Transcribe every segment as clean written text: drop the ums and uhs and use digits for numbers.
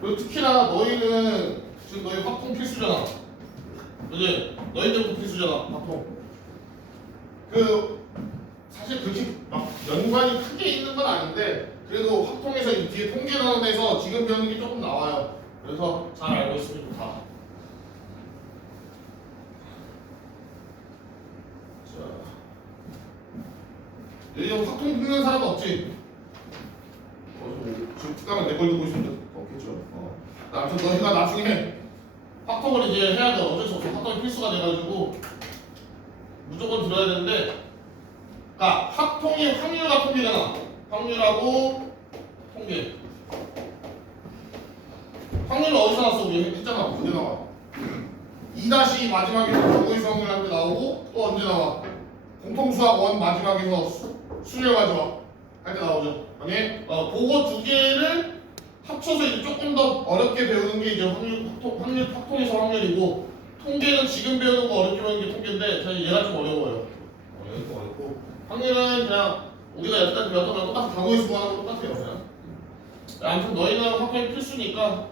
그리고 특히나 너희는 지금 너희 확통 필수잖아. 그지? 너희들도 필수잖아. 확통. 그 사실 그렇게 막 연관이 크게 있는 건 아닌데 그래도 확통에서 이 뒤에 통계 나오면서 지금 배우는 게 조금 나와요. 그래서 잘 알고 있으면 좋다. 자, 여기 확통 듣는 사람 없지? 지금 특강은 내 걸 듣고 있으면 없겠죠. 아무튼 너희가 나중에 확통을 이제 해야 돼. 어쩔 수 없어. 확통이 필수가 돼가지고 무조건 들어야 되는데, 그러니까 확통이 확률과 통계잖아. 확률하고 통계. 확률은 어디서 나왔어? 우리 했잖아. 언제 나와? 2- 마지막에서 공고의수 확률 할 때 나오고 또 언제 나와? 공통수학 원 마지막에서 수열 가져와 할 때 나오죠. 아니? 그거 두 개를 합쳐서 이제 조금 더 어렵게 배우는 게 이제 확통에서 확률이고, 통계는 지금 배우는 거 어렵게 배우는 게 통계인데 사실 얘가 좀 어려워요. 얘가 좀 어렵고, 확률은 그냥 우리가 여태까지 배웠던 거랑 똑같은 경우의 수하는 거 똑같아요. 그냥. 아무튼 너희는 확률이 필수니까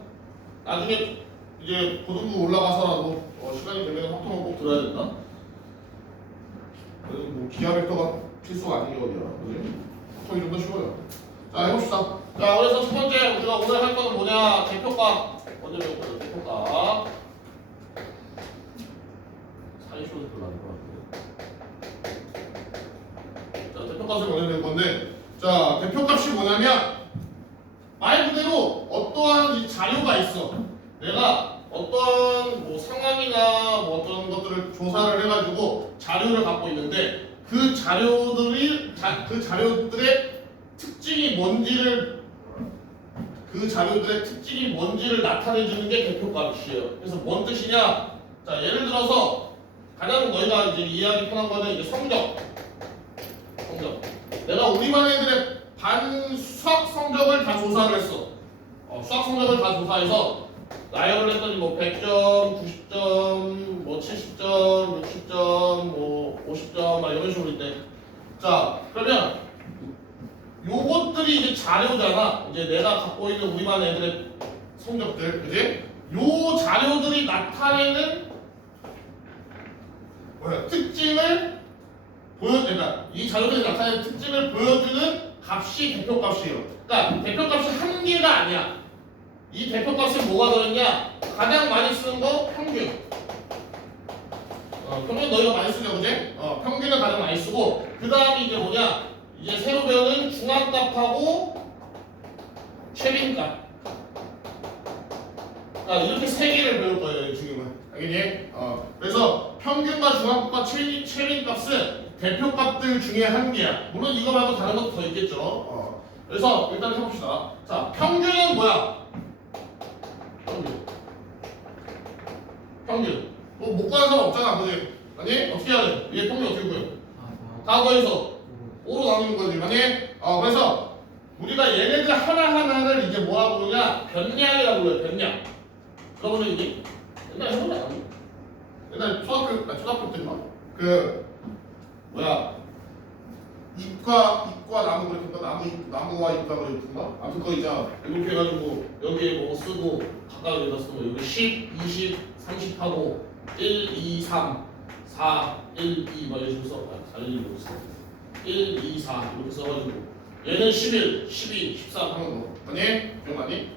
나중에 이제 고등부 올라가서라도 시간이 되면 확통을 꼭 들어야 된다. 그래서 뭐 기하 벡터가 필수가 아닌 게 어디야, 그지? 확통이 좀 더 쉬워요. 자, 해봅시다. 자, 그래서 첫 번째 우리가 오늘 할 거는 뭐냐? 대표값. 먼저 배울 거예요. 대표값. 사이쇼도 별로 안 좋아하는데. 자, 대표값을 먼저 배울 건데, 자, 대표값이 뭐냐면 말 그대로 어떠한 이 자료가 있어. 내가 어떤 뭐 상황이나 뭐 어떤 것들을 조사를 해가지고 자료를 갖고 있는데 그 자료들의 특징이 뭔지를 나타내주는 게 대표값이에요. 그래서 뭔 뜻이냐? 자, 예를 들어서 가장 너희가 이제 이해하기 편한 거는 이제 성적. 내가 우리 반 애들의 반 수학 성적을 다 조사를 했어. 수학 성적을 다 조사해서 나열을 했더니 뭐 100점, 90점, 뭐 70점, 60점, 뭐 50점 막 이런 식으로 있대. 자, 그러면 요것들이 이제 자료잖아. 이제 내가 갖고 있는 우리 반 애들의 성적들, 그지? 요 자료들이 나타내는 특징을 그러니까 이 자료들이 나타내는 특징을 보여주는 값이 대표값이에요. 그러니까 대표값이 한 개가 아니야. 이 대표값에 뭐가 들어있냐? 가장 많이 쓰는 거 평균. 평균 너희가 많이 쓰죠, 그지? 평균을 가장 많이 쓰고, 그 다음이 이제 뭐냐? 이제 새로 배우는 중앙값하고 최빈값. 이렇게 세 개를 배울 거예요, 지금은. 알겠니? 그래서 평균과 중앙값과 최빈값은 대표값들 중에 한 개야. 물론 이거 말고 다른 것도 더 있겠죠. 그래서 일단 해봅시다. 자, 평균은 뭐야? 평균. 뭐 못 가는 사람 없잖아, 그지? 아니? 어떻게 해야 돼? 얘 평균 어떻게 구해? 다 더해서 5로 나누는 거지, 아니? 그래서 우리가 얘네들 하나하나를 이제 뭐라고 부르냐? 변량이라고 불러요, 변량. 여러분은 이게 옛날에 해본 적 아니야? 옛날에 초등학교 때인가? 잎과 나무 그랬던가? 나무와 잎과 그랬던가? 아무튼 그거 있잖아. 이렇게 해가지고 여기에 뭐 쓰고 각각 여기다 쓰고 여기 10, 20, 30 하고 1, 2, 3, 4, 1, 2 막 이런 식으로 써. 4, 1, 2 이렇게 써. 1, 2, 4 이렇게 써가지고 얘는 11, 12, 13 하는 거. 아니? 기억나니?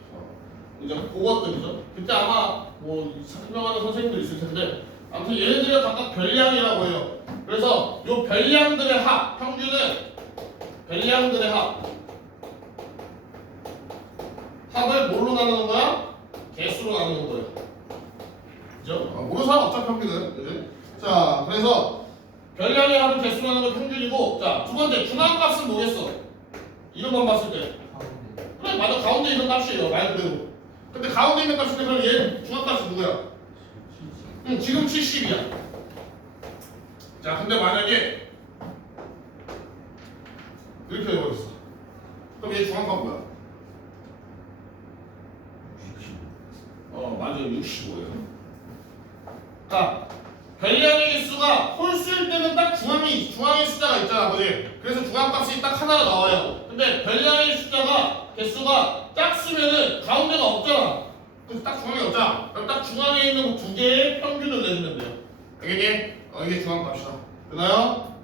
이제 그것들이죠. 그때 아마 뭐 설명하는 선생님들 있을 텐데 아무튼 얘네들이 각각 별량이라고 해요. 그래서 요 별량들의 합, 평균은 별량들의 합을 뭘로 나누는 거야? 개수로 나누는 거예요. 그죠? 모르는 사람 없죠, 평균은. 그지? 자, 그래서 별량의 합을 개수로 나누는 건 평균이고, 자, 두 번째 중앙값은 뭐겠어? 이름만 봤을 때. 그래, 맞아. 가운데 있는 값이에요. 말 그대로. 근데 가운데 있는 값인데 그럼 얘 중앙값이 누구야? 지금 70이야. 자, 근데 만약에 이렇게 해버렸어. 그럼 얘 중앙값 뭐야? 65. 맞아요. 65예요. 자, 별량의 개수가 홀수일 때는 딱 중앙의 숫자가 있잖아, 그지? 그래서 중앙값이 딱 하나로 나와요. 근데 별량의 개수가 짝수 쓰면은 가운데가 없잖아. 그래서 딱 중앙에 없잖아. 그럼 딱 중앙에 있는 두 개의 평균을 내주면 돼요. 알겠니? 이게 중앙값이다. 되나요?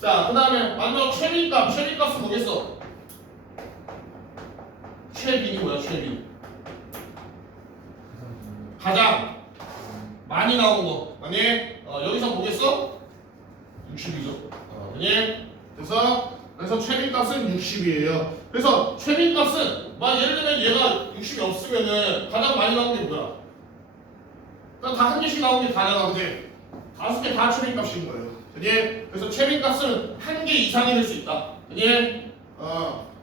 자, 그 다음에 마지막 최빈값. 최빈값은 뭐겠어? 최빈이 뭐야? 최빈. 가장 많이 나온 거. 아니? 여기서 뭐겠어? 60이죠. 아니? 그래서 최빈값은 60이에요. 그래서 최빈값은 예를 들면 얘가 60이 없으면은 가장 많이 나온 게 뭐야? 그러니까 다 한 개씩 나온 게 다잖아. 근데 5개 다 최빈값인 거예요. 그니? 그래서 최빈값은 한 개 이상이 될 수 있다. 그니?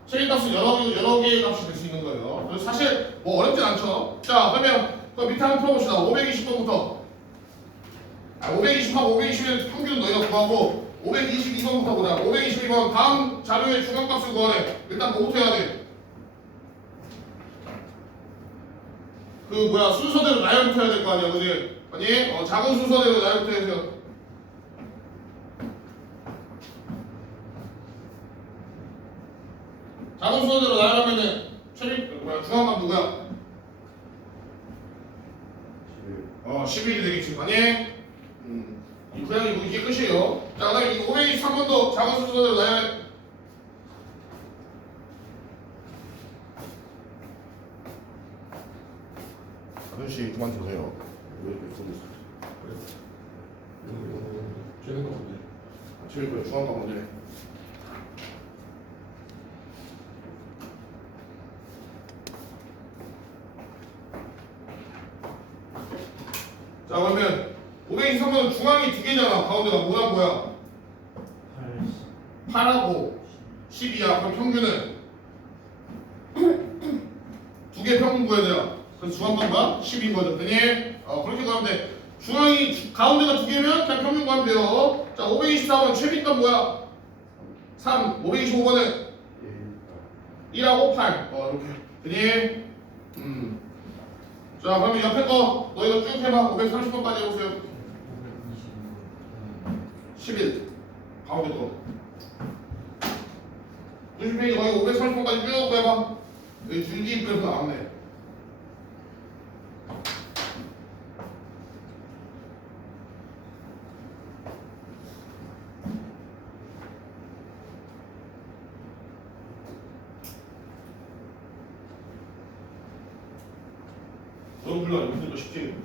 최빈값은 여러 개의 값이 될 수 있는 거예요. 그래서 사실 뭐 어렵진 않죠. 자, 그러면 그 밑에 한번 풀어봅시다. 520번부터. 520하고 520의 평균은 너희가 구하고 522번부터 보자. 522번 다음 자료의 중앙값을 구하래. 일단 뭐부터 해야 돼? 순서대로 나열부터 해야 될 거 아니야, 그지? 아니? 작은 순서대로 나열부터 해주세요. 작은 순서대로 나열하면은 중앙값 누구야? 11이 되겠지. 아니? 그냥 이게 끝이에요. 자, 그 다음에 523번도 작은 순서대로 나열. 아저씨 그만 드세요. 왜 이렇게 쏘고 있어? 그래? 최근가 뭔데? 최근가 중앙가 뭔데? 자, 그러면 523번은 중앙이 두 개잖아. 가운데가 뭐야? 8하고 12야. 그럼 평균은 두 개 평균 구해야 돼요. 그래서 중앙값 뭐야? 10인 거죠. 되니? 그렇게 구하면 돼. 중앙이 가운데가 두 개면 그냥 평균 구하면 돼요. 자, 524번 최빈값 뭐야? 3. 525번은 1하고 8. 이렇게. 되니? 자, 그러면 옆에 거 너희가 쭉 해봐. 530번까지 해보세요. 11. 가운데 거. 90페이지 거기 530번까지 쭉 해봐. 여기 줄기 그래서 나왔네. 너무 불러. 힘들고 쉽지.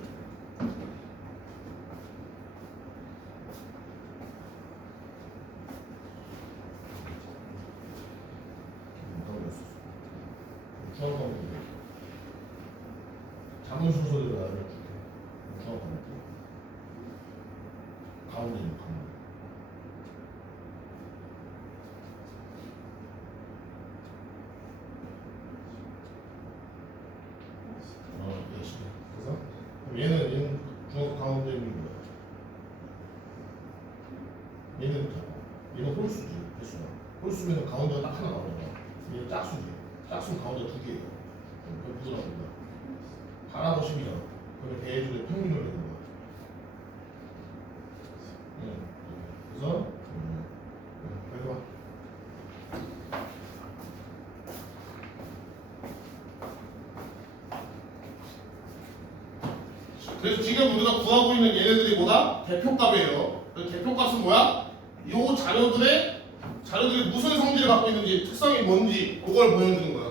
작은 순서대로 나열해 줄게. 가운데 있는 가운데. 그래서 그럼 얘는 중앙 가운데 있는 거야. 얘는 홀수지. 홀수야. 홀수면 가운데가 딱 하나 나오잖아. 얘는 짝수지. 짝수는 가운데 두 개예요. 그럼 무슨 나옵니다. 8하고 10이잖아. 그러면 대해주의 평균을 내는 거야. 그래서 해봐. 그래서 지금 우리가 구하고 있는 얘네들이 뭐다? 대표값이에요. 그래서 대표값은 뭐야? 이 자료들이 무슨 성질을 갖고 있는지, 특성이 뭔지 그걸 보여주는 거야.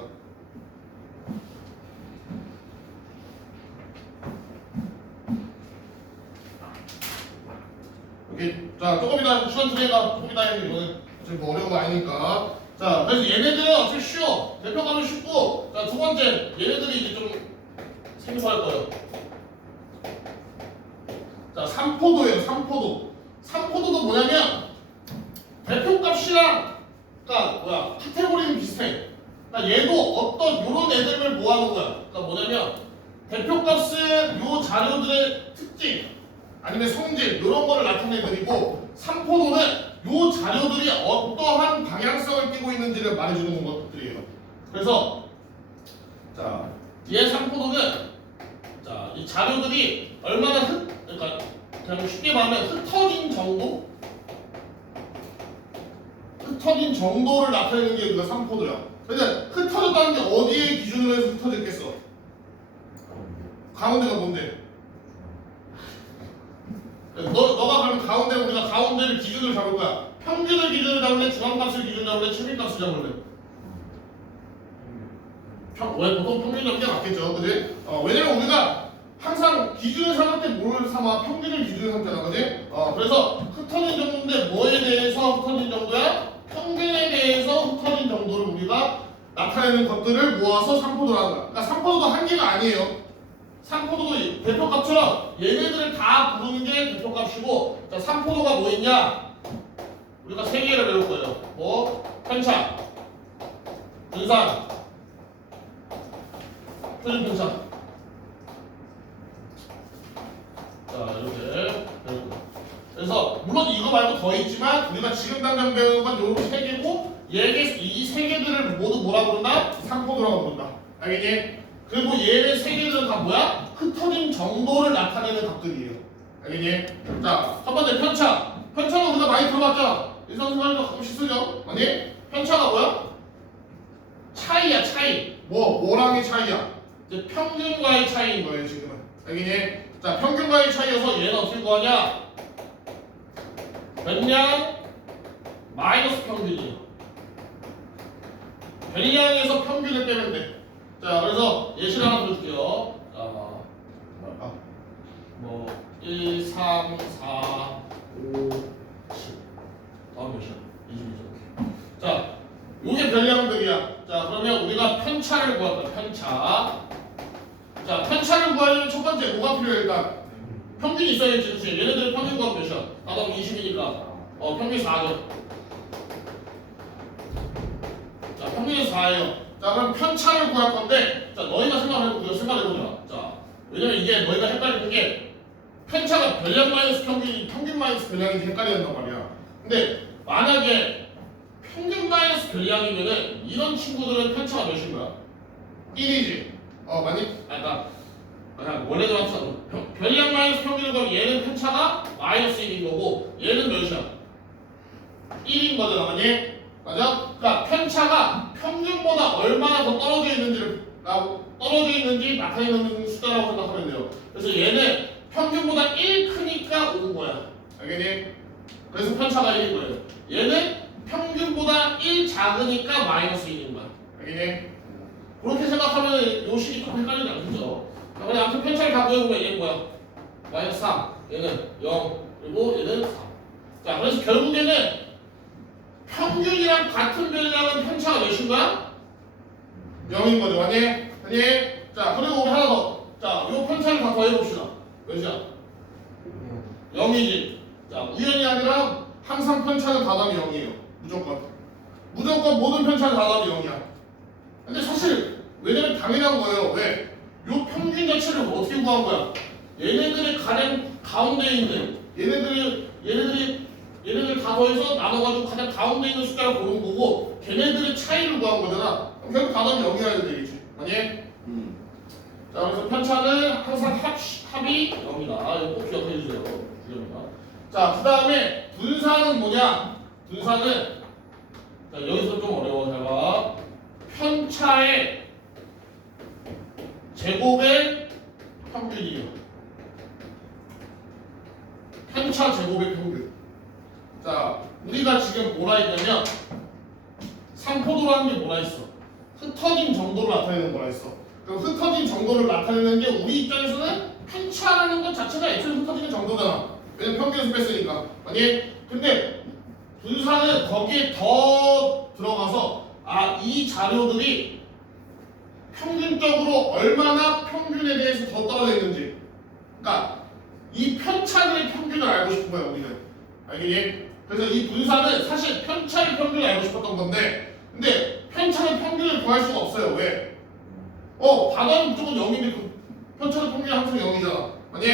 자, 조금 이따 시간 주제가 조금 이따 해. 이거는 어차피 뭐 어려운 거 아니니까. 자, 그래서 얘네들은 어차피 쉬워. 대표값은 쉽고. 자, 두 번째 얘네들이 이제 좀 생소할 거예요. 자, 3포도예요. 3포도. 3포도도 뭐냐면 대표값이랑 카테고리는 비슷해. 그러니까 얘도 어떤 요런 애들을 모아놓은 거야. 그러니까 뭐냐면 대표값은 요 자료들의 특징 아니면 성질 이런 거를 나타내드리고 3포도는 요 자료들이 어떠한 방향성을 띠고 있는지를 말해주는 것들이에요. 그래서 자, 얘 3포도는 자, 이 자료들이 얼마나 그러니까 그냥 쉽게 말하면 흩어진 정도를 나타내는 게 우리가 3포도야. 근데 흩어졌다는 게 어디에 기준을 기준으로 해서 흩어졌겠어? 가운데가 뭔데? 너가 그러면 가운데 우리가 가운데를 기준으로 잡을 거야. 평균을 기준으로 잡을래? 중앙값을 기준으로 잡을래? 최빈값을 잡을래? 왜 보통 평균 잡는 게 맞겠죠, 그지? 왜냐면 우리가 항상 기준을 삼을 때 뭘 삼아? 평균을 기준으로 삼잖아, 그지? 그래서 흩어진 정도인데 뭐에 대해서 흩어진 정도야? 평균에 대해서 흩어진 정도를 우리가 나타내는 것들을 모아서 삼포도를 하는 거야. 그러니까 삼포도도 한계가 아니에요. 삼포도도 대표값처럼 얘네들을 다 부르는 게 대표값이고, 자, 삼포도가 뭐 있냐? 우리가 세 개를 배울 거예요. 뭐? 편차, 분산, 표준 편차. 자, 이렇게 배울 거예요. 그래서 물론 이거 말고 더 있지만 우리가 지금 당장 배우는 건 요렇게 세 개고, 이 세 개들을 모두 뭐라 부른다? 삼포도라고 부른다. 알겠니? 그리고 얘네 세 개들은 다 뭐야? 흩어진 정도를 나타내는 값들이에요. 알겠니? 자, 첫 번째 편차. 편차는 우리가 많이 들어봤죠? 일상생활에서 가끔씩 쓰죠? 아니? 편차가 뭐야? 차이야, 차이. 뭐랑의 차이야? 이제 평균과의 차이인 거예요, 지금은. 알겠니? 자, 평균과의 차이여서 얘는 어떻게 구하냐? 변량 마이너스 평균이에요. 변량에서 평균을 빼면 돼. 자, 그래서 예시를 하나 들어줄게요. 자, 뭐 1, 3, 4, 5, 7. 다음 몇이야? 22죠. 자, 요게 변량들이야. 자, 그러면 우리가 편차를 구할 거야. 편차. 자, 편차를 구하려면 첫 번째 뭐가 필요해? 일단 평균이 있어야지. 그치? 얘네들의 평균 구하면 몇이야? 나도 20이니까 평균이 4죠. 자, 평균이 4예요. 자, 그럼 편차를 구할 건데, 자, 너희가 생각해보고 우리가 생각해보자. 자, 왜냐면 이게 너희가 헷갈리는 게 편차가 변량 마이너스 평균이 평균 마이너스 변량인지 헷갈린단 말이야. 근데 만약에 평균 마이너스 변량이면은 이런 친구들은 편차가 몇인 거야? 1이지. 맞니? 그냥 원래대로 합시다. 변량 마이너스 평균은 그럼 얘는 편차가 마이너스 1인 거고 얘는 몇이야? 1인 거잖아, 맞니? 맞아? 그러니까 편차가 평균보다 얼마나 더 떨어져 있는지 나타내는 숫자라고 생각하면 돼요. 그래서 얘는 평균보다 1 크니까 5인 거야. 알겠니? 그래서 편차가 1인 거예요. 얘는 평균보다 1 작으니까 마이너스 1인 거야. 알겠니? 그렇게 생각하면 요 식이 좀 헷갈리지 않겠죠? 그냥 아무튼 편차를 다 구해보면 얘는 뭐야? 마이너스 3, 얘는 0, 그리고 얘는 4. 자, 그래서 결국에는 평균이랑 같은 변량은 편차가 몇인 거야? 0인 거죠. 아니? 자, 그리고 우리 하나 더. 자, 이 편차를 다 더해봅시다. 몇이야? 0이지. 자, 우연이 아니라 항상 편차는 다 답이 0이에요. 무조건 모든 편차는 다 답이 0이야. 근데 사실 왜냐면 당연한 거예요. 왜? 이 평균 자체를 어떻게 구한 거야? 얘네들의 가장 가운데 있는 얘네들 다 더해서 나눠가지고 가장 가운데 있는 숫자를 고른 거고 걔네들의 차이를 구한 거잖아. 그럼 결국 답은 0이어야 되겠지. 아니? 자, 그래서 편차는 항상 합이 0이다. 이거 꼭 기억해 주세요. 주점이다. 자, 그 다음에 분산은 뭐냐? 분산은 자, 여기서 좀 어려워. 잘 봐. 편차의 제곱의 평균이에요. 편차 제곱의 평균. 자, 우리가 지금 뭐라 했냐면 삼포도라는 게 뭐라 했어? 흩어진 정도를 나타내는 거라 했어. 그럼 흩어진 정도를 나타내는 게 우리 입장에서는 편차라는 것 자체가 애초에 흩어지는 정도잖아. 왜냐면 평균에서 뺐으니까. 아니? 근데 분산은 거기에 더 들어가서 이 자료들이 평균적으로 얼마나 평균에 대해서 더 떨어져 있는지, 그러니까 이 편차들의 평균을 알고 싶은 거야 우리는. 알겠니? 그래서 이 분산은 사실 편차의 평균을 알고 싶었던 건데, 근데 편차의 평균을 구할 수가 없어요. 왜? 바다는 무조건 0인데 그 편차의 평균이 항상 0이잖아. 아니?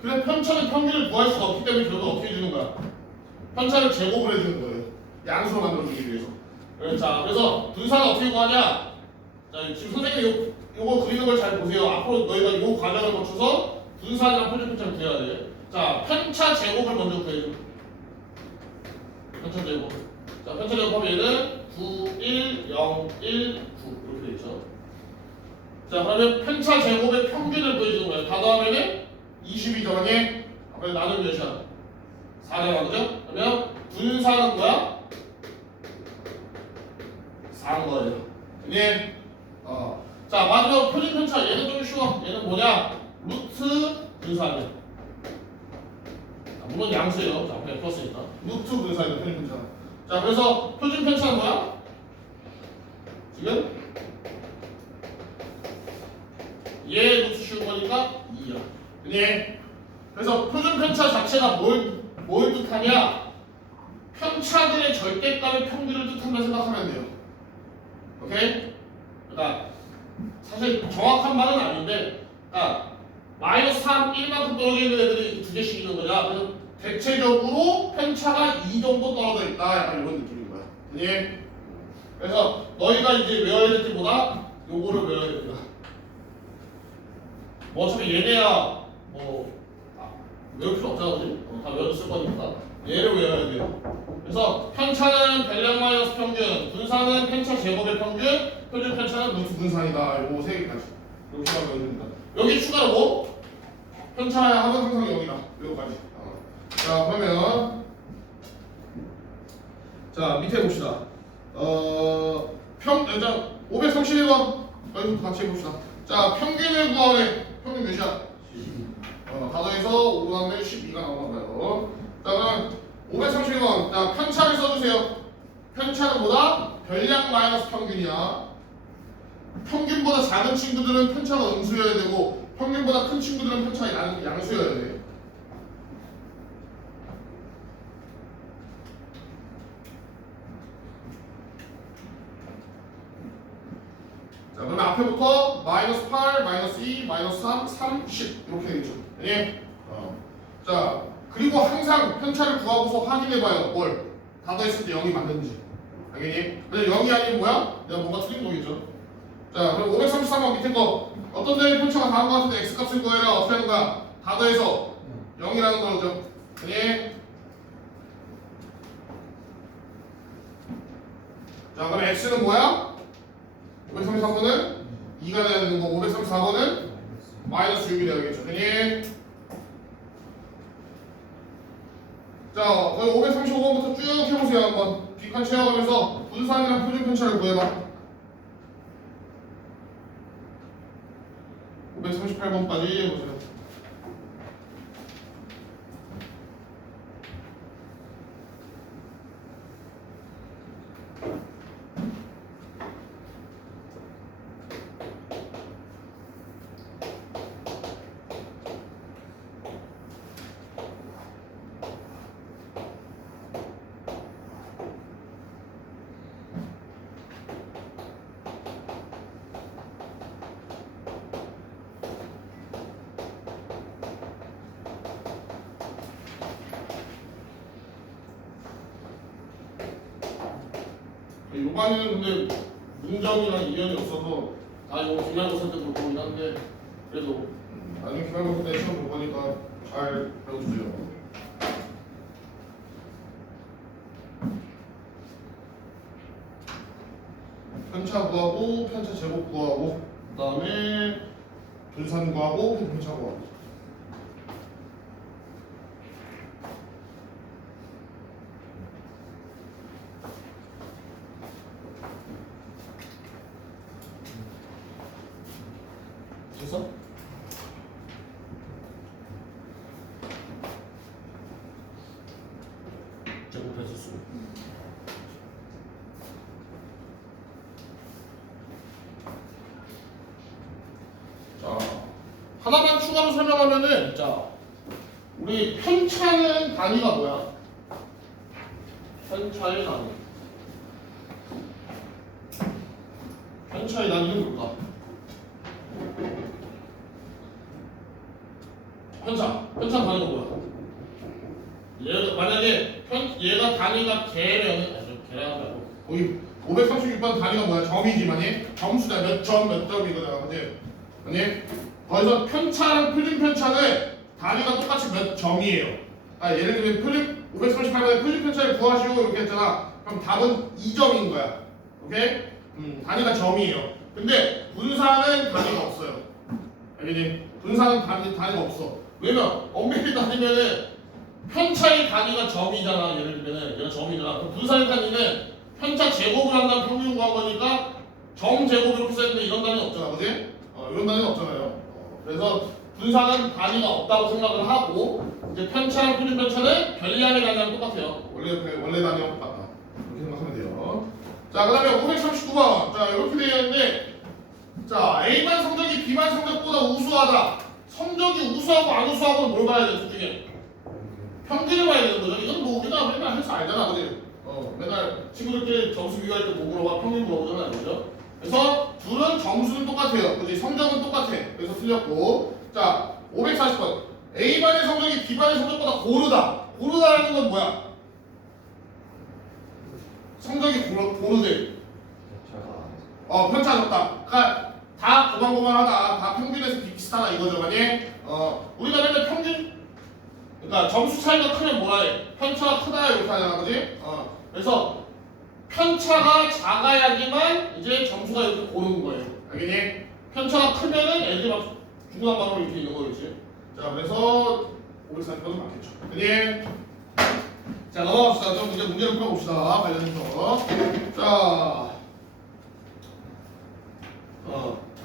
그래서 편차의 평균을 구할 수가 없기 때문에 결국 어떻게 해주는 거야? 편차를 제곱을 해주는 거예요. 양수로 만들어주기 위해서. 그래서 분산은 어떻게 구하냐? 자, 지금 선생님이 요거 그리는 걸 잘 보세요. 앞으로 너희가 요 과정을 거쳐서 분산이랑 표준 편차를 구해야 돼. 자, 편차 제곱을 먼저 구해줘. 편차 제곱. 자, 편차 제곱하면 얘는 9, 1, 0, 1, 9 이렇게 되죠. 자 그러면 편차 제곱의 평균을 보여주는 거예요. 다 더하면은 22점에 앞에 나누면 몇이야? 4잖아 그죠? 그러면 분사는 뭐야? 4인 거예요. 네. 자 마지막 표준 편차 얘는 좀 쉬워. 얘는 뭐냐? 루트 분사면. 물론 양수예요. 자 그냥 풀었으니까. 루트 분사면 표준 편차. 자 그래서 표준 편차는 뭐야? 지금 얘 루트 쉬운 거니까 2야. 네. 그래서 표준 편차 자체가 뭘 뜻하냐? 편차들의 절대값의 평균을 뜻한다 생각하면 돼요. 오케이? 그러니까 사실 정확한 말은 아닌데, 그러니까 마이너스 3, 1만큼 떨어져 있는 애들이 두 개씩 있는 거냐? 그래서 대체적으로 편차가 2 정도 떨어져 있다. 약간 이런 느낌인 거야. 네. 그래서 너희가 이제 외워야 될 때보다 요거를 외워야 됩니다. 뭐 어차피 얘네야 외울 필요 없잖아, 그지? 다 외웠을 거니까 얘를 외워야 돼요. 그래서 편차는 변량 마이너스 평균, 분사는 편차 제곱의 평균, 표준 편차는 루트 분산이다. 요거 세 개까지 이렇게 하면 됩니다. 여기 추가로 뭐? 편차하면 항상 0이다. 요거까지. 자 그러면 자 밑에 봅시다. 일단 531번 여기부터 같이 해봅시다. 자 평균을 구하래. 평균 몇이야? 가도에서 5분 안에 12가 나오나봐요. 자 그럼 531번. 자 편차를 써주세요. 편차는 뭐다? 변량 마이너스 평균이야. 평균보다 작은 친구들은 편차가 음수여야 되고 평균보다 큰 친구들은 편차가 양수여야 돼. 자 그러면 앞에부터 마이너스 8, 마이너스 2, 마이너스 3, 3, 10 이렇게 되겠죠. 예. 자 그리고 항상 편차를 구하고서 확인해봐요. 뭘? 다 더했을 때 0이 맞는지. 당연히. 근데 0이 아니면 뭐야? 내가 뭔가 틀린 거겠죠. 자 그럼 533번 밑에 거 어떤 데에 편차가 다른 것 같은데 x값을 구해라. 어떻게 하는 거야? 다 더해서 0이라는 거죠. 예. 자 그럼 x는 뭐야? 533번은 2가 돼야 되는 거고 534번은 마이너스 6이 되겠죠. 예. 자, 거기 535번부터 쭉 해보세요. 한번 뒷칸 채워가면서 분산이랑 표준 편차를 구해봐. 538번까지 해보세요. 요반에는 근데 문정이랑 이변이 없어서 다 이거 기말고사 때 볼 거긴 한데 그래도 나중에 기말고사 때 시험 볼 거니까 잘 배워주세요. 편차 구하고 편차 제곱 구하고 그 다음에 분산 구하고 편차 구하고. 됐어? 제곱해서 수. 자, 하나만 추가로 설명하면은 자, 우리 편차는 단위가 뭐야? 편차의 단위. 편차의 단위는 뭘까? 편차 단위가 뭐야? 얘가 만약에 얘가 단위가 개면 개라고 거기 536번 단위가 뭐야? 점이지만이 점수다. 몇 점이거든. 근데 아니 거기서 편차랑 표준 편차는 단위가 똑같이 몇 점이에요. 예를 들면 538번에 표준 편차를 구하시오 이렇게 했잖아. 그럼 답은 2점인 거야. 오케이? 단위가 점이에요. 근데 분사는 단위가 없어. 알겠니? 분산은 단위가 없어. 왜냐면 엄밀히 따지면은 편차의 단위가 점이잖아. 예를 들면은 얘가 점이잖아. 그럼 분산의 단위는 편차 제곱을 한다는 평균 구한 거니까 점 제곱 이렇게 써있는데 이런 단위는 없잖아, 그지? 이런 단위는 없잖아요. 그래서 분산은 단위가 없다고 생각을 하고 이제 편차랑 표준 편차는 변량의 단위랑 똑같아요. 원래 단위랑 똑같다. 이렇게 생각하면 돼요. 자, 그다음에 539번. 자, 이렇게 되어 있는데, 자, A반 성적이 B반 성적보다 우수하다. 성적이 우수하고 안 우수하고는 뭘 봐야 돼, 둘 중에? 평균을 봐야 되는 거죠. 이건 뭐 우리가 맨날 해서 알잖아, 그지? 맨날 친구들끼리 점수 비교할 때 뭐 물어봐, 평균 물어보잖아, 그죠? 그래서 둘은 점수는 똑같아요, 그지? 성적은 똑같아. 그래서 틀렸고, 자, 540번. A반의 성적이 B반의 성적보다 고르다. 고르다라는 건 뭐야? 성적이 고르대. 편차가 없다. 그러니까 다 고만고만하다. 다 평균에서 비슷하다 이거죠, 만약. 우리가 맨날 평균, 그러니까 점수 차이가 크면 뭐라 해? 편차가 크다 이렇게 하잖아, 그지? 그래서 편차가 작아야지만 이제 점수가 이렇게 고르는 거예요. 알겠니? 편차가 크면은 애들이 막 중구난방으로 이렇게 있는 거겠지. 자, 그래서 540번은 맞겠죠. 알겠니? 자, 넘어갑시다. 좀 문제를 풀어봅시다. 관련해서. 자,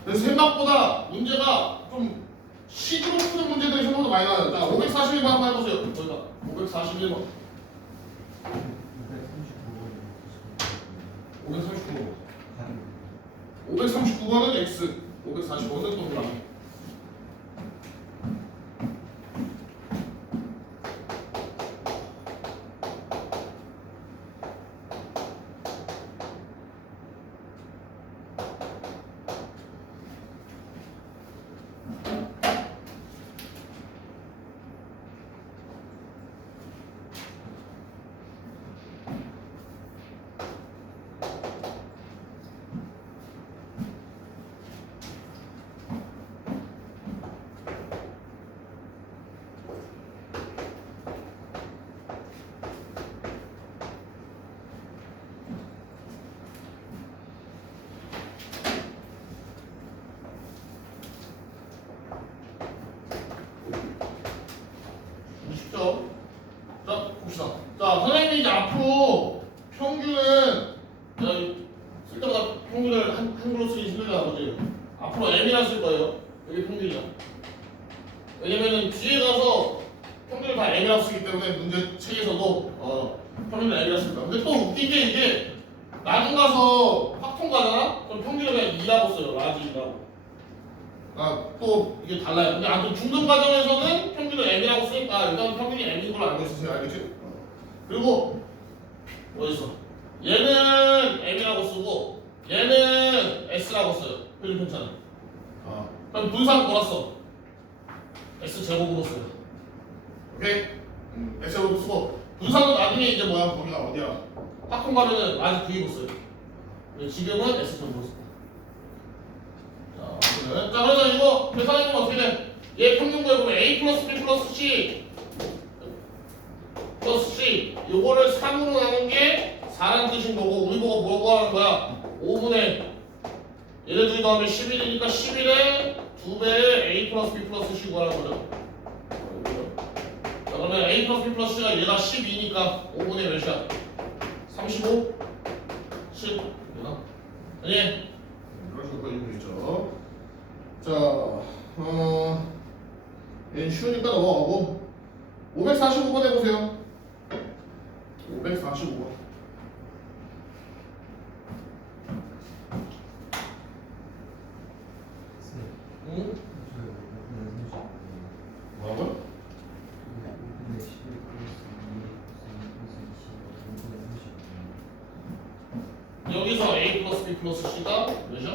그래서 생각보다 문제가 좀 식으로 푸는 문제들이 생각보다 많이 나와요. 자, 541번 한번 해보세요. 저희가 541번. 539번. 539번은 X, 545는 동그라미. 자, 봅시다. 자, 선생님이 이제 앞으로 평균은 쓸 때마다 평균을 한글로 쓰기 힘들다 보지. 앞으로 M이라 쓸 거예요. 여기 평균이야. 왜냐면은 뒤에 가서 평균을 다 M이라고 쓰기 때문에 문제 책에서도 평균을 M이라고 쓸 거야. 근데 또 웃긴 게 이게 나중 가서 확통 가잖아? 그럼 평균을 그냥 2라고 써요. 라지 2라고. 또 이게 달라요. 근데 아무튼 중등 과정에서는 평균을 M이라고 쓰니까 일단 평균이 M인 걸 알고 있으세요. 알겠지? 그리고 뭐 있어? 얘는 M이라고 쓰고 얘는 S라고 써요. 표준 편차는. 그럼 분산 뭐라 써? S 제곱으로 써요. 오케이? S 제곱으로 쓰고 분산은 나중에 이제 뭐야? 거기가 어디야? 확통 가면은 라지 V로 써요. 지금은 S 제곱으로 써. 자, 그래서 이거 계산해보면 어떻게 돼? 얘 평균 구해보면 A 플러스 B 플러스 C 플러스 C 요거를 3으로 나눈 게 4라는 뜻인 거고 우리 보고 뭐라고 하는 거야? 5분의 얘네 둘이 더하면 11이니까 11에 2배의 A 플러스 B 플러스 C 구하는 거죠. 자, 그러면 A 플러스 B 플러스 C가 얘가 12니까 5분의 몇이야? 35? 10? 되나? 아니? 그런 식으로 이렇게 있죠. 자, 얘는 쉬우니까 넘어가고 545번 해보세요. 545번. 응? 뭐라고요? 여기서 A 플러스 B 플러스 C가 몇이야?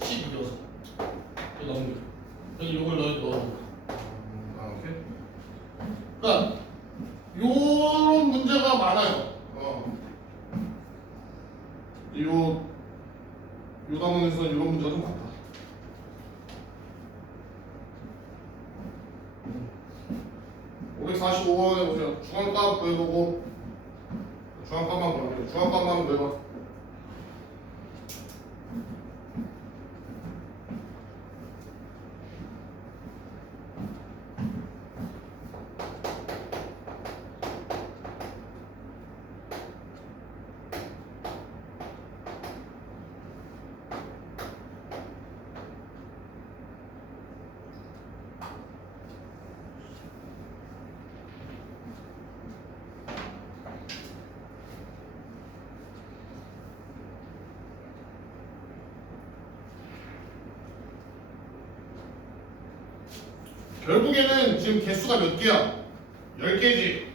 12여서 이거 넘겨. 그래서 이걸 넣어줘. 오케이. 그러니까 요런 문제가 많아요. 요 단원에서는 이런 문제가 좀 많다. 음. 545번 해보세요. 중앙값 구해보고 중앙값만 구해볼게요. 중앙값만 구해봐. 결국에는 지금 개수가 몇 개야? 10개지.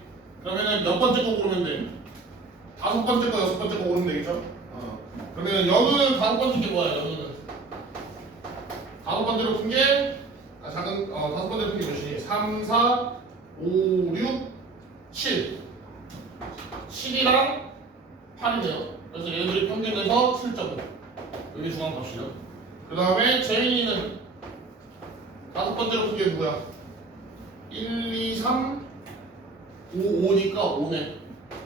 그러면은 몇 번째 거 고르면 돼? 5번째 거, 6번째 거 고르면 되겠죠? 그러면 연우는 5번째 게 뭐야? 연우는 5번째로 푼 게 작은 5번째로 푼 게 몇이니? 3, 4, 5, 6, 7 7이랑 8이네요. 그래서 얘들이 평균에서 7.5 여기 중앙값이죠. 그 다음에 재민이는 5번째로 푼 게 누구야? 1, 2, 3, 5, 5니까 5네.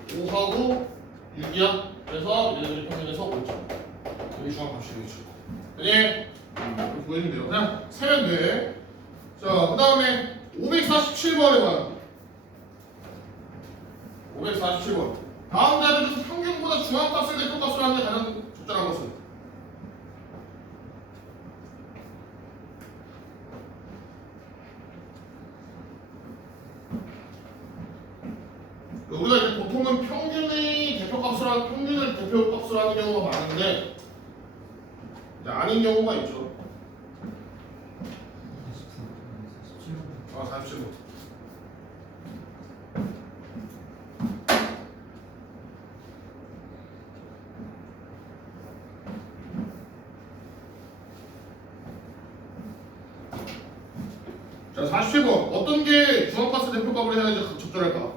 5하고 6이야. 그래서 얘들이 평균에서 5점. 여기 중앙값이 되겠죠. 네. 보여주면 그냥 세면 돼. 자, 그 다음에 547번에 봐요. 547번. 다음 자료 중 평균보다 중앙값을 대표값으로 하는 게 가장 적절한 것은? 우리가 이제 보통은 평균을 대표값으로 하는 경우가 많은데 이제 아닌 경우가 있죠. 47번. 자, 47번. 어떤 게 중앙값을 대표값으로 해야지 적절할까?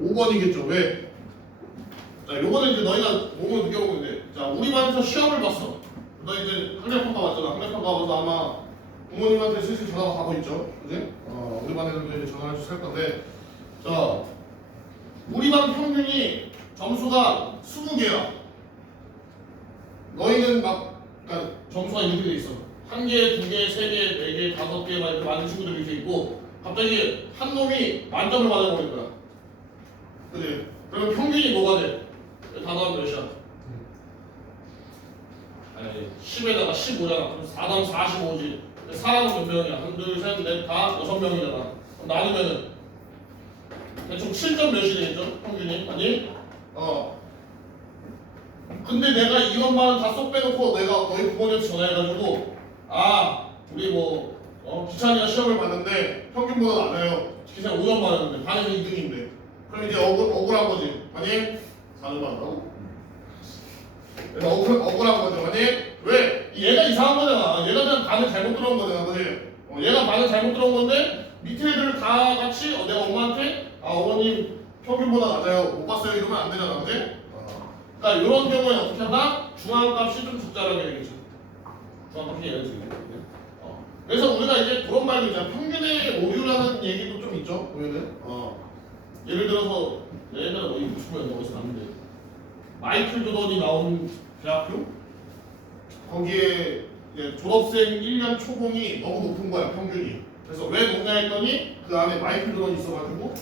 5번이겠죠. 왜? 자, 요거는 이제 너희가 몸을 느껴보면 돼. 자, 우리 반에서 시험을 봤어. 너 이제 학력평가 봤잖아. 학력평가 봐서 아마 부모님한테 슬슬 전화가 가고 있죠. 그지? 우리 반에서도 이제 전화를 해서 살 건데. 자, 우리 반 평균이 점수가 20개야. 너희는 막, 그러니까 점수가 이렇게 돼 있어. 1개, 2개, 3개, 4개, 5개 막 이렇게 많은 친구들이 이렇게 있고, 갑자기 한 놈이 만점을 받아버릴 거야. 그지? 그러면 평균이 뭐가 돼? 단어는 몇이야? 아니 10에다가 15잖아. 그럼 4당 45지. 사람은 몇 명이야? 1, 2, 3, 4, 다 6명이잖아. 그럼 나누면은 대충 7점 몇이 되겠죠? 평균이? 아니? 근데 내가 이것만 다 쏙 빼놓고 내가 너희 부모님한테 전화해가지고 우리 기찬이가 시험을 봤는데 평균보다 낮아요. 기찬이 5점 받았는데 반에서 2등인데 그럼 이제 억울한 거지. 아니? 4점 받았다고? 그래서 억울한 거죠. 아니? 왜? 얘가 이상한 거잖아. 얘가 그냥 반을 잘못 들어온 거잖아. 그지? 얘가 반을 잘못 들어온 건데 밑에 애들 다 같이 내가 엄마한테 어머님 평균보다 낮아요. 못 봤어요. 이러면 안 되잖아. 그지? 그러니까 이런 경우에 어떻게 한다? 중앙값이 좀 적절하게 되겠죠. 중앙값이 예를 들면. 그래서 우리가 이제 그런 말도 있잖아. 평균의 오류라는 얘기도 좀 있죠. 보면은. 예를 들어서 옛날에 어디 무슨 거였나 어디서 봤는데 마이클 조던이 나온 대학교 거기에 이제 졸업생 1년 초봉이 너무 높은 거야 평균이. 그래서 왜 높냐 했더니 그 안에 마이클 조던이 있어가지고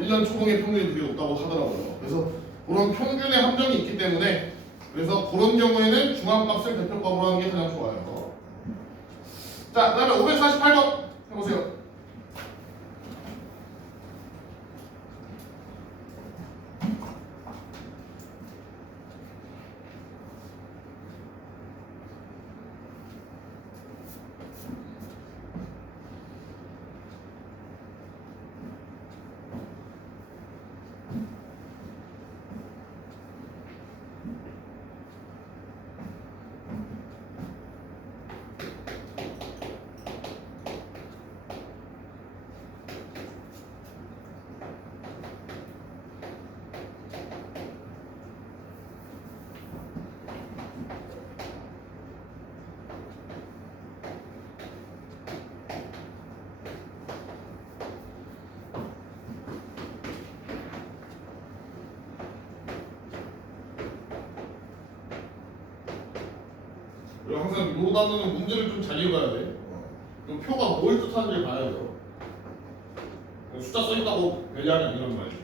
1년 초봉의 평균이 되게 높다고 하더라고요. 그래서 그런 평균의 함정이 있기 때문에 그래서 그런 경우에는 중앙값을 대표값으로 하는 게 가장 좋아요. 자, 그 다음에 548번 해보세요. 그리고 항상 요 단어는 문제를 좀 잘 읽어야 돼. 그 표가 뭘 뜻하는지 봐야 돼요. 숫자 써있다고 배려하는 아니란 말이죠.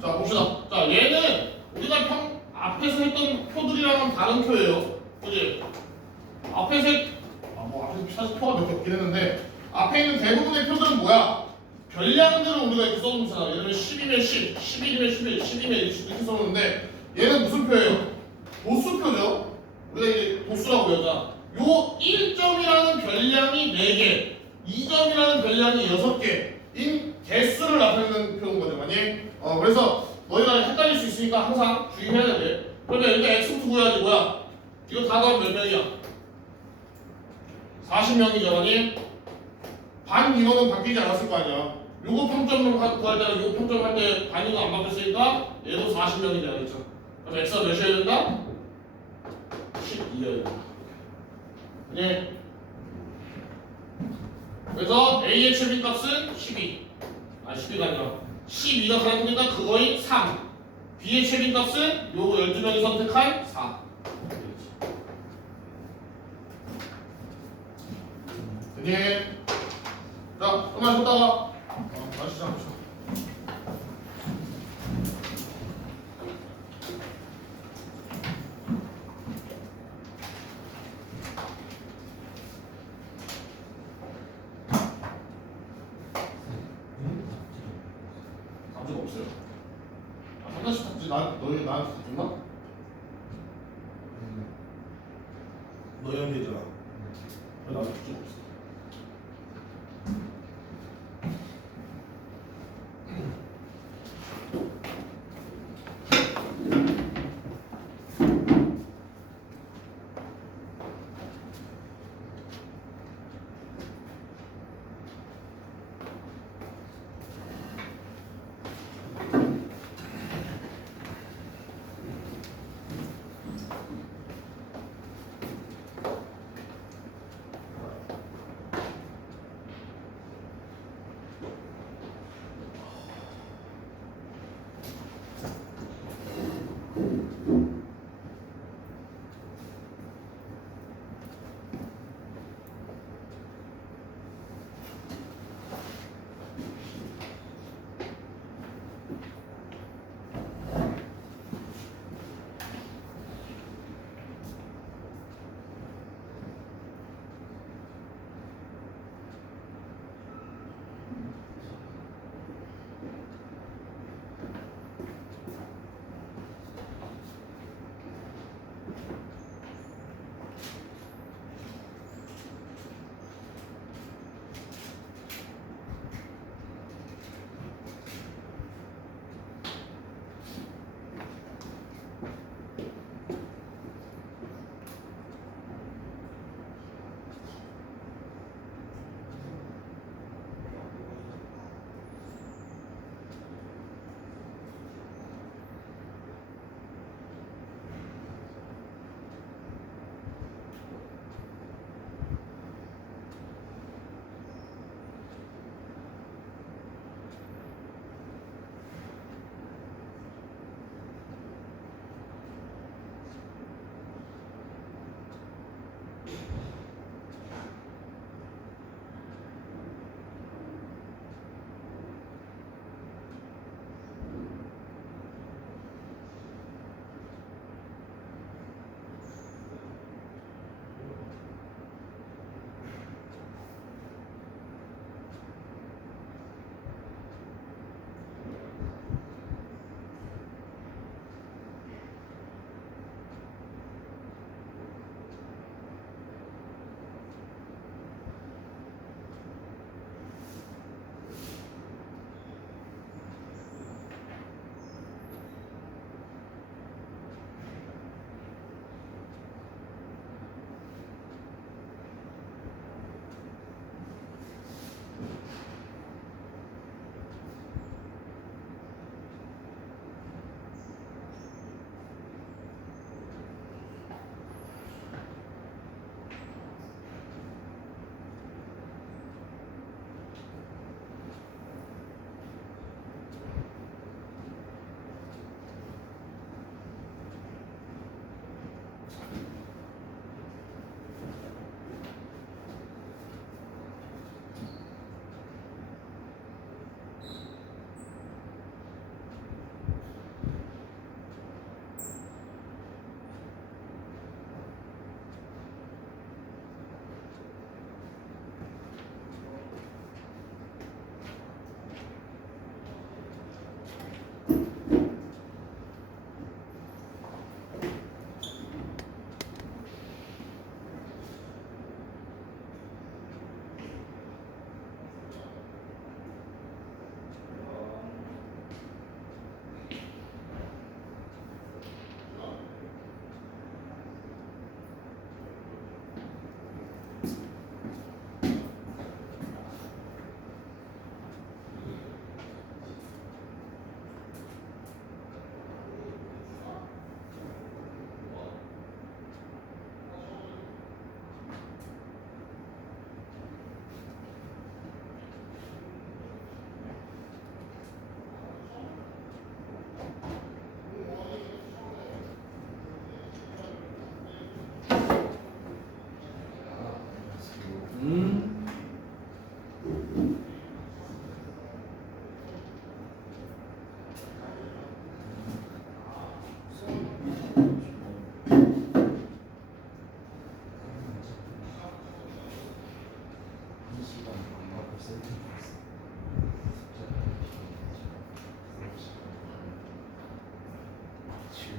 자, 봅시다. 자, 얘는 우리가 앞에서 했던 표들이랑은 다른 표예요. 그지? 앞에서 앞에 사실 표가 몇 개 없긴 했는데 앞에 있는 대부분의 표들은 뭐야? 별량들을 우리가 이렇게 써놓잖아. 예를 들면 10이면 10, 11이면 11, 12이면 이렇게 써놓는데 얘는 무슨 표예요? 도수표죠. 우리가 이제 도수라고 배웠잖아. 요 1점이라는 별량이 4개, 2점이라는 별량이 6개인 개수를 나타내는 표인 거죠. 만약 그래서 너희가 헷갈릴 수 있으니까 항상 주의해야 돼. 그러면 일단 x부터 구해야지. 뭐야? 이거 다 더하면 몇 명이야? 40명이죠. 아니? 반 인원은 바뀌지 않았을 거 아니야. 요거 평점을 구할 때는 요거 평점 할 때 반 인원 안 바뀌었으니까 얘도 40명이지 않았죠. 그럼 x가 몇이어야 된다? 12여야 된다. 네. 그래서 a의 최빈값은 12. 12가 아니라 12가 가장 크니까 그거인 3. b의 최빈값은 요거 12명이 선택한 4. 네. 자, 그만 쉬었다가 다시 시작합시다. 답지가 없어요. 한 단씩 답지 너희 나한테 줬나? 너희한테 잖아. 왜 나한테 답지가 없어?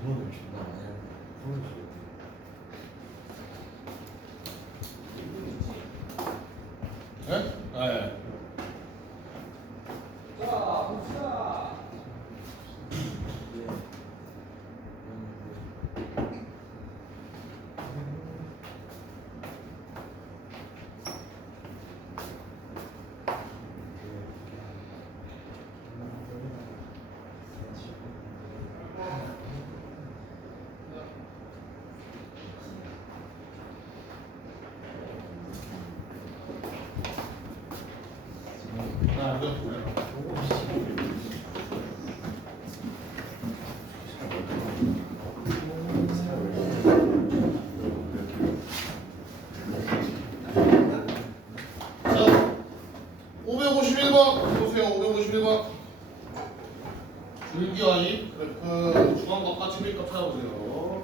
질문을 존나 많이 하네. 네? 네. 자, 봅시다. 아, 그래. 자, 551번 보세요. 551번 줄기와의 그래프 중앙값과 최대값 찾아보세요.